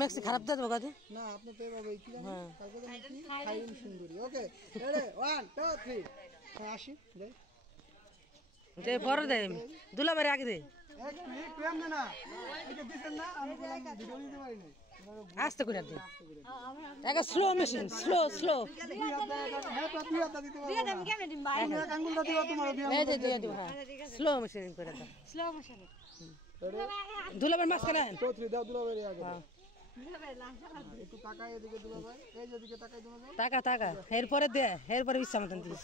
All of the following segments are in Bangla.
মেক্সি খারাপ দেয় তোমার কাছে না আপনি তো এভাবে কি জানেন তারপরে কি খাইন সুন্দরী ওকে রেডি 1 2 3 আসি দে দে পরে দে দুলাবারে আগে দে এক মিনিট প্রেম না এটা দিছেন না আমি ভিডিও দিতে পারি না আস্তে করে দে একটা slow machine slow slow machine করে দাও স্লো মেশিন দুলাবার মাছ কেন দাও দুলাবার আগে একটু তাকাই এদিকে দুলাবার এই যেদিকে তাকাই দুলাবার টাকা এরপরে দে এরপরে ইচ্ছা মতন দিস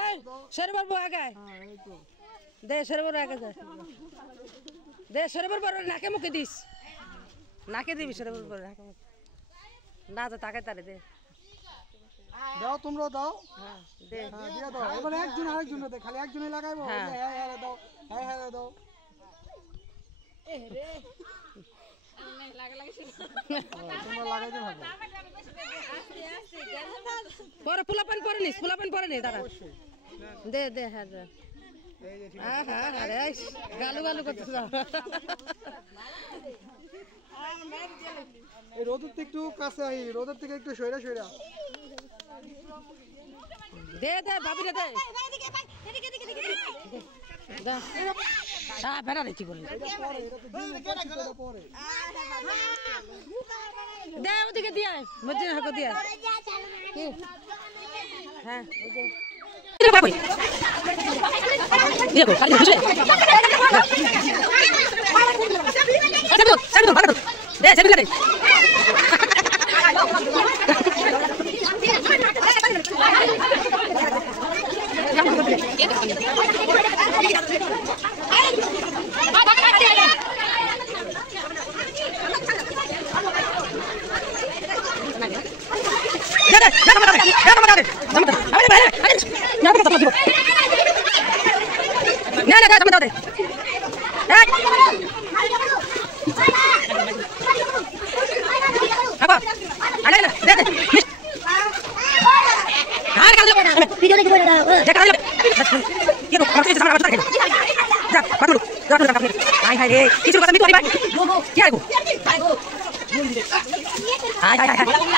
এই সরবার বউ আগে হ্যাঁ এই তো দে সরবার আগে দে সরবার বড় নাকে মুখে দিস নাকে দিবি সরবার বড় নাকে মুখে না তো তাকাই তারে দে দাও তোমরা দাও হ্যাঁ দে দিয়ে দাও এবারে একজন আরেকজন দে খালি একজনই লাগাইবো হ্যাঁ দাও হ্যাঁ দাও এ রে তোমরা লাগাইতে হবে পরে ফুলাপান পরে নি দাদা দে হ্যাঁ দে আরে গালু করতেছ এই রোদের থেকে একটু কাছে আই রোদের থেকে একটু সইরা দে ভাবি দে দা বেড়া রে কি বলি দে ওদিকে দিয়া মধ্যে হাকো দিয়া হ্যাঁ ये को खाली बुझले दे दे दे Ay, ay.